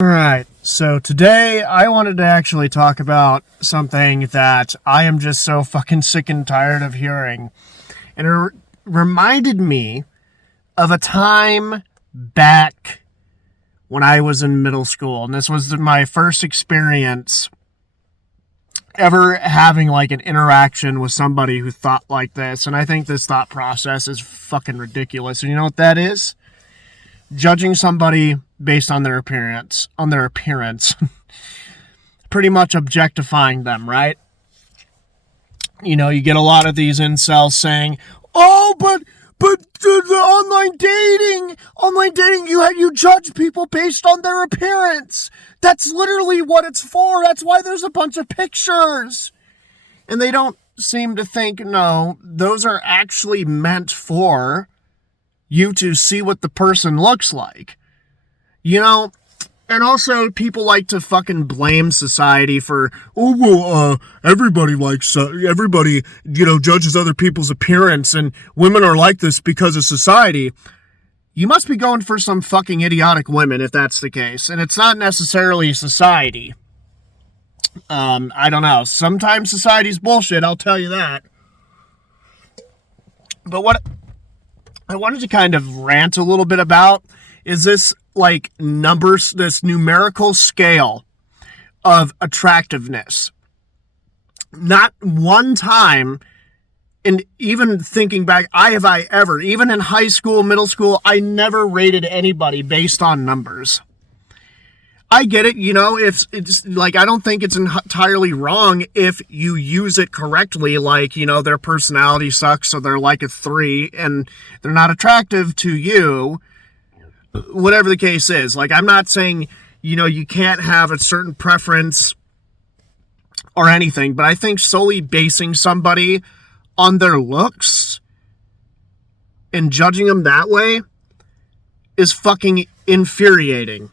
Alright, so today I wanted to actually talk about something that I am just so fucking sick and tired of hearing. And it reminded me of a time back when I was in middle school. And this was my first experience ever having like an interaction with somebody who thought like this. And I think this thought process is fucking ridiculous. And you know what that is? Judging somebody based on their appearance, pretty much objectifying them, right? You know, you get a lot of these incels saying, "Oh, but the online dating, you judge people based on their appearance. That's literally what it's for. That's why there's a bunch of pictures." And they don't seem to think, no, those are actually meant for you to see what the person looks like. You know, and also people like to fucking blame society for, everybody judges other people's appearance and women are like this because of society. You must be going for some fucking idiotic women if that's the case. And it's not necessarily society. I don't know. Sometimes society's bullshit, I'll tell you that. But what I wanted to kind of rant a little bit about is this like numbers, this numerical scale of attractiveness. Not one time, and even thinking back, even in high school, middle school, I never rated anybody based on numbers. I get it, you know, if it's like, I don't think it's entirely wrong if you use it correctly, like, you know, their personality sucks, so they're like a 3, and they're not attractive to you, whatever the case is. Like, I'm not saying, you know, you can't have a certain preference or anything, but I think solely basing somebody on their looks and judging them that way is fucking infuriating.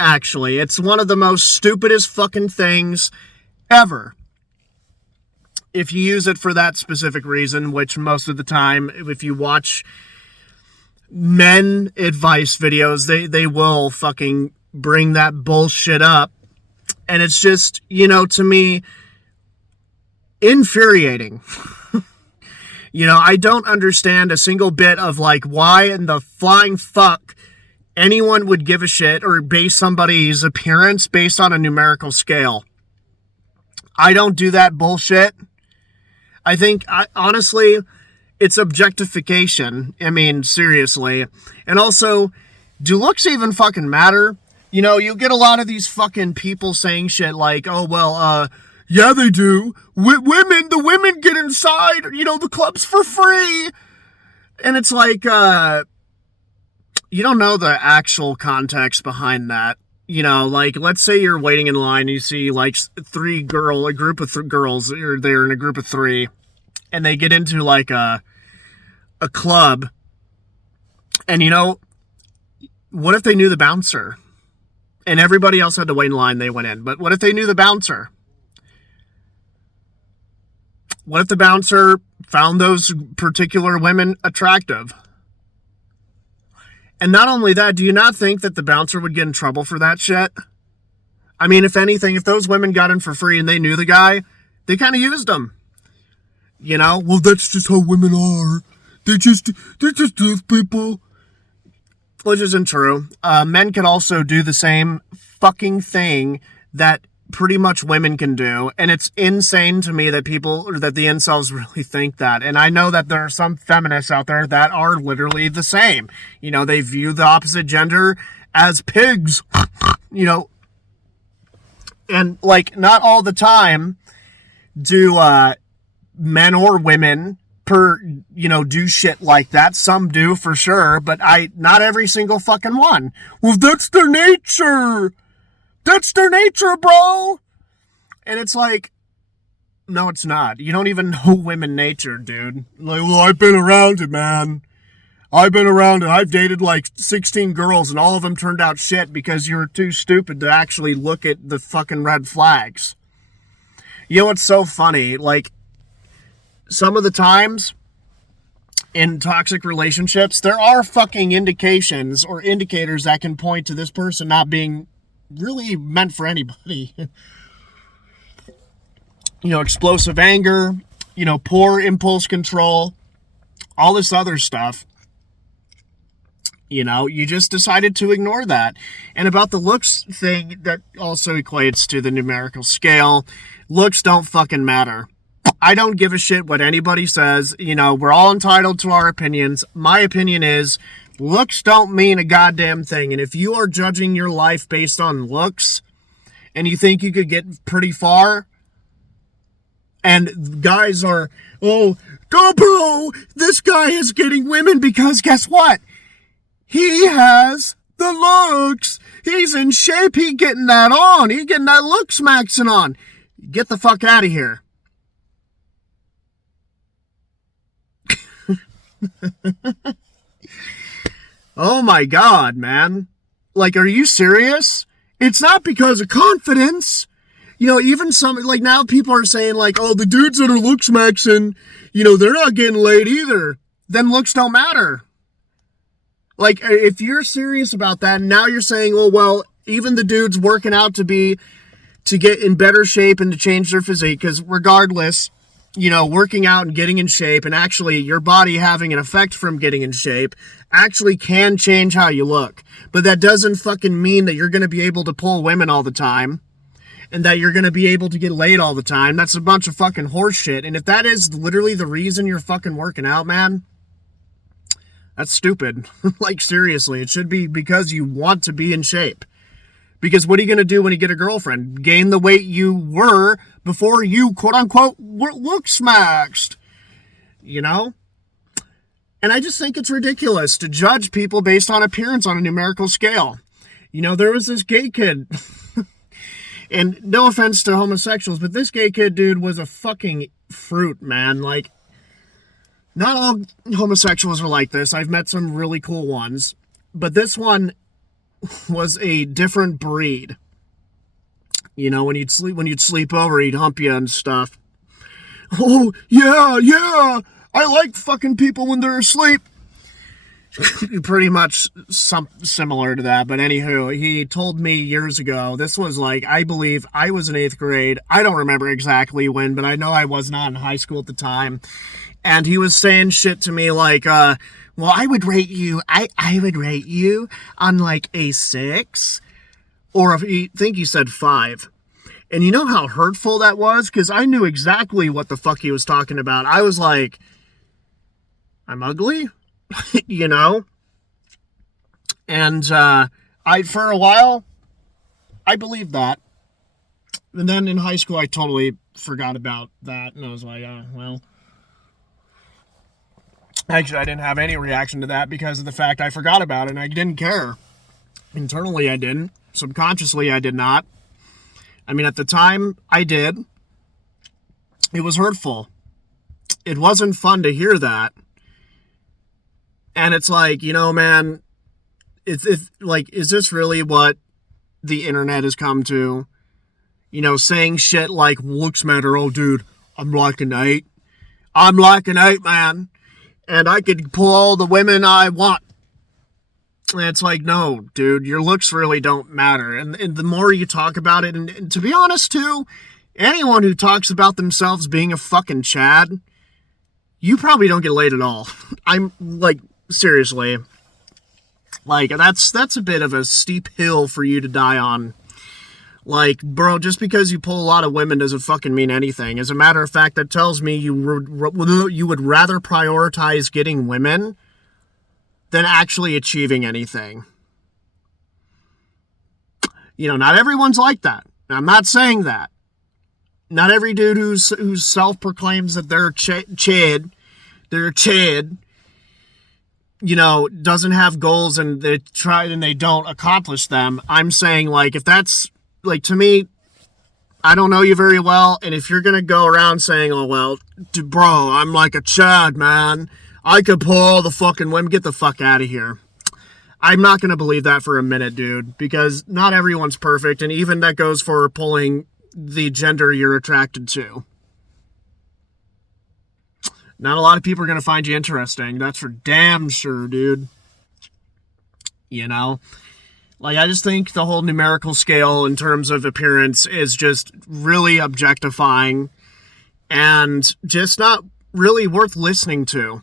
Actually, it's one of the most stupidest fucking things ever. If you use it for that specific reason, which most of the time, if you watch men advice videos, they will fucking bring that bullshit up. And it's just, you know, to me, infuriating. You know, I don't understand a single bit of like, why in the flying fuck anyone would give a shit or base somebody's appearance based on a numerical scale. I don't do that bullshit. I think, honestly, it's objectification. I mean, seriously. And also, do looks even fucking matter? You know, you get a lot of these fucking people saying shit like, oh, well, yeah, they do. The women get inside, you know, the club's for free. And it's like, you don't know the actual context behind that. You know, like, let's say you're waiting in line and you see, like, a group of girls, or they're in a group of 3, and they get into, like, a club, and, you know, what if they knew the bouncer? And everybody else had to wait in line, they went in. But what if they knew the bouncer? What if the bouncer found those particular women attractive? And not only that, do you not think that the bouncer would get in trouble for that shit? I mean, if anything, if those women got in for free and they knew the guy, they kind of used him. You know? Well, that's just how women are. They're just those people. Which isn't true. Men can also do the same fucking thing that pretty much women can do. And it's insane to me that the incels really think that. And I know that there are some feminists out there that are literally the same. You know, they view the opposite gender as pigs, you know. And, like, not all the time do men or women do shit like that. Some do for sure, but not every single fucking one. Well, that's their nature. That's their nature, bro. And it's like, no, it's not. You don't even know women nature, dude. Like, well, I've been around it, man. I've been around it. I've dated like 16 girls and all of them turned out shit because you were too stupid to actually look at the fucking red flags. You know what's so funny? Like, some of the times in toxic relationships, there are fucking indications or indicators that can point to this person not being really meant for anybody. Explosive anger, poor impulse control, all this other stuff. You just decided to ignore that. And about the looks thing, that also equates to the numerical scale. Looks don't fucking matter. I don't give a shit what anybody says. We're all entitled to our opinions. My opinion is looks don't mean a goddamn thing. And if you are judging your life based on looks and you think you could get pretty far, and guys are, oh, bro, this guy is getting women because guess what? He has the looks. He's in shape. He getting that on. He getting that looks maxing on. Get the fuck out of here. Oh my God, man. Like, are you serious? It's not because of confidence. Even some, like, now people are saying, like, oh, the dudes that are looks maxing, they're not getting laid either. Then looks don't matter. Like, if you're serious about that, now you're saying, oh, well, even the dudes working out to get in better shape and to change their physique, because regardless, working out and getting in shape and actually your body having an effect from getting in shape actually can change how you look. But that doesn't fucking mean that you're going to be able to pull women all the time and that you're going to be able to get laid all the time. That's a bunch of fucking horse shit. And if that is literally the reason you're fucking working out, man, that's stupid. Like, seriously, it should be because you want to be in shape. Because what are you going to do when you get a girlfriend? Gain the weight you were before you, quote unquote, look smacked. And I just think it's ridiculous to judge people based on appearance on a numerical scale. There was this gay kid, and no offense to homosexuals, but this gay kid, dude, was a fucking fruit, man. Like, not all homosexuals are like this. I've met some really cool ones, but this one was a different breed. When you'd sleep over, he'd hump you and stuff. Oh, yeah, I like fucking people when they're asleep. Pretty much similar to that, but anywho, he told me years ago, this was like, I believe I was in 8th grade. I don't remember exactly when, but I know I was not in high school at the time. And he was saying shit to me like, well, I would rate you on like a 6, or I think he said 5. And you know how hurtful that was? Because I knew exactly what the fuck he was talking about. I was like, I'm ugly? And for a while, I believed that. And then in high school, I totally forgot about that. And I was like, oh, well. Actually, I didn't have any reaction to that because of the fact I forgot about it and I didn't care. Internally, I didn't. Subconsciously, I did not. I mean, at the time, I did. It was hurtful. It wasn't fun to hear that. And it's like, man, it's like, is this really what the internet has come to? Saying shit like looks matter. Oh, dude, I'm like an 8. I'm like an 8, man. And I could pull all the women I want. And it's like, no, dude, your looks really don't matter. And the more you talk about it, and to be honest, too, anyone who talks about themselves being a fucking Chad, you probably don't get laid at all. I'm, like, seriously. Like, that's a bit of a steep hill for you to die on. Like, bro, just because you pull a lot of women doesn't fucking mean anything. As a matter of fact, that tells me you would rather prioritize getting women than actually achieving anything. Not everyone's like that. I'm not saying that. Not every dude who self-proclaims that they're Chad, doesn't have goals and they try and they don't accomplish them. I'm saying, like, if that's, like, to me, I don't know you very well, and if you're gonna go around saying, oh, well, bro, I'm like a Chad, man, I could pull all the fucking women, get the fuck out of here. I'm not gonna believe that for a minute, dude, because not everyone's perfect, and even that goes for pulling the gender you're attracted to. Not a lot of people are gonna find you interesting, that's for damn sure, dude. Like, I just think the whole numerical scale in terms of appearance is just really objectifying and just not really worth listening to.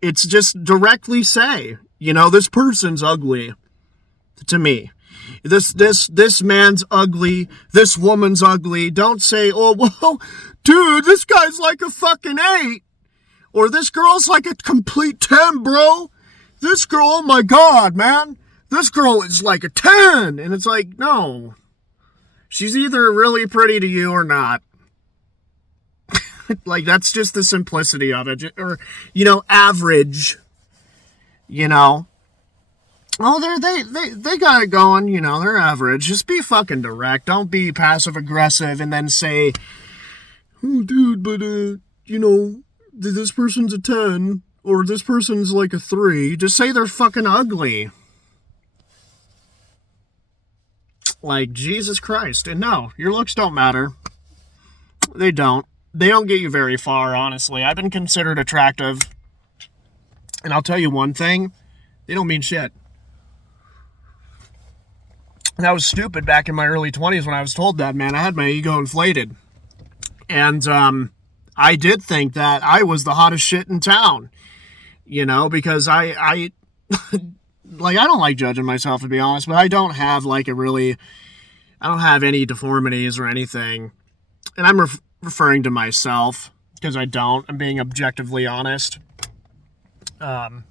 It's just directly say, this person's ugly to me. This man's ugly. This woman's ugly. Don't say, oh, well, dude, this guy's like a fucking 8. Or this girl's like a complete 10, bro. This girl, oh my God, man. This girl is like a 10. And it's like, no. She's either really pretty to you or not. Like, that's just the simplicity of it. Or, average. Oh, they got it going. They're average. Just be fucking direct. Don't be passive aggressive and then say, oh, dude, but, this person's a 10 or this person's like a 3. Just say they're fucking ugly. Like, Jesus Christ. And no, your looks don't matter. They don't. They don't get you very far, honestly. I've been considered attractive. And I'll tell you one thing. They don't mean shit. That was stupid back in my early 20s when I was told that, man. I had my ego inflated. And I did think that I was the hottest shit in town. Because I like, I don't like judging myself, to be honest, but I don't have I don't have any deformities or anything. And I'm referring to myself, because I don't. I'm being objectively honest.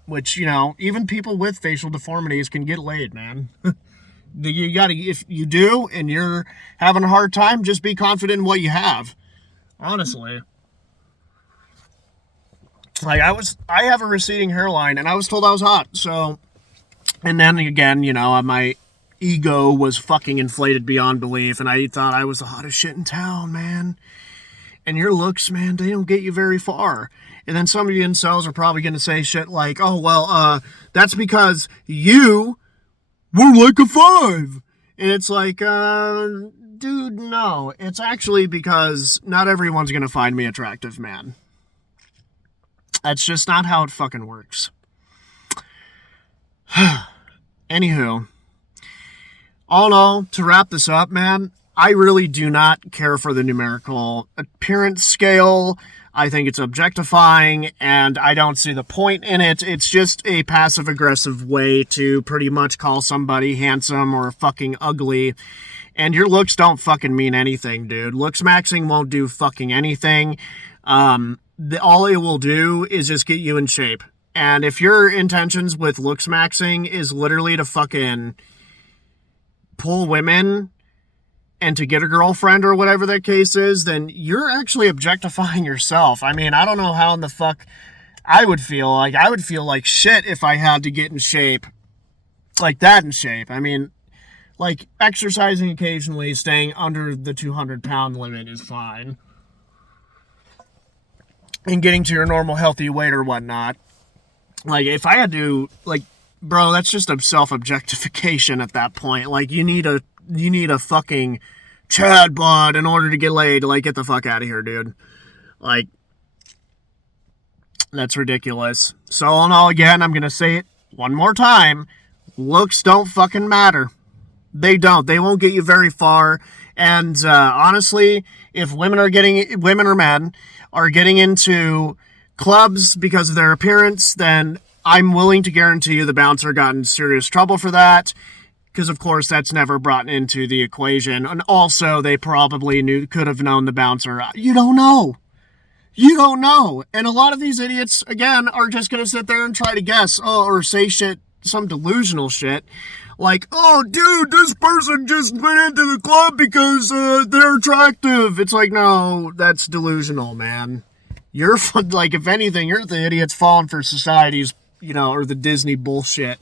Which, even people with facial deformities can get laid, man. You gotta, if you do, and you're having a hard time, just be confident in what you have. Honestly. Like, I have a receding hairline, and I was told I was hot, so... And then again, my ego was fucking inflated beyond belief, and I thought I was the hottest shit in town, man. And your looks, man, they don't get you very far. And then some of you incels are probably going to say shit like, oh, well, that's because you were like a 5. And it's like, dude, no. It's actually because not everyone's going to find me attractive, man. That's just not how it fucking works. Anywho, all in all, to wrap this up, man, I really do not care for the numerical appearance scale. I think it's objectifying, and I don't see the point in it. It's just a passive-aggressive way to pretty much call somebody handsome or fucking ugly. And your looks don't fucking mean anything, dude. Looks maxing won't do fucking anything. All it will do is just get you in shape. And if your intentions with looks maxing is literally to fucking pull women and to get a girlfriend or whatever that case is, then you're actually objectifying yourself. I mean, I don't know how in the fuck I would feel. Like, I would feel like shit if I had to get in shape. Like that in shape. I mean, like, exercising occasionally, staying under the 200-pound limit is fine. And getting to your normal healthy weight or whatnot. Like, if I had to, like, bro, that's just a self-objectification at that point. Like, you need a fucking Chad bod in order to get laid. Like, get the fuck out of here, dude. Like, that's ridiculous. So, all in all, again, I'm gonna say it one more time. Looks don't fucking matter. They don't. They won't get you very far. And, honestly, if women or men are getting into clubs because of their appearance, then I'm willing to guarantee you the bouncer got in serious trouble for that, because of course that's never brought into the equation. And also they probably could have known the bouncer. You don't know. And a lot of these idiots, again, are just going to sit there and try to guess, or say shit, some delusional shit, like, oh, dude, this person just went into the club because they're attractive. It's like, no, that's delusional, man. You're, like, if anything, you're the idiots falling for society's, or the Disney bullshit.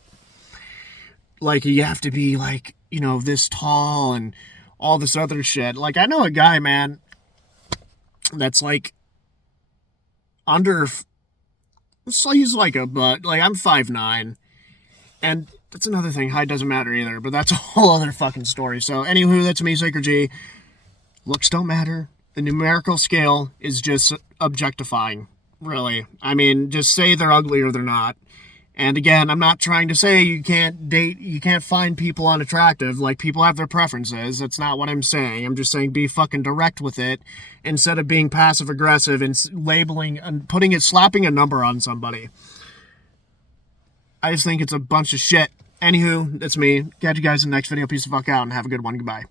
Like, you have to be, like, this tall and all this other shit. Like, I know a guy, man, that's, like, he's like a butt. Like, I'm 5'9". And that's another thing. Height doesn't matter either, but that's a whole other fucking story. So, anywho, that's me, Sacred G. Looks don't matter. The numerical scale is just objectifying, really. I mean, just say they're ugly or they're not. And again, I'm not trying to say you can't find people unattractive. Like, people have their preferences. That's not what I'm saying. I'm just saying be fucking direct with it instead of being passive aggressive and labeling and slapping a number on somebody. I just think it's a bunch of shit. Anywho, that's me. Catch you guys in the next video. Peace the fuck out and have a good one. Goodbye.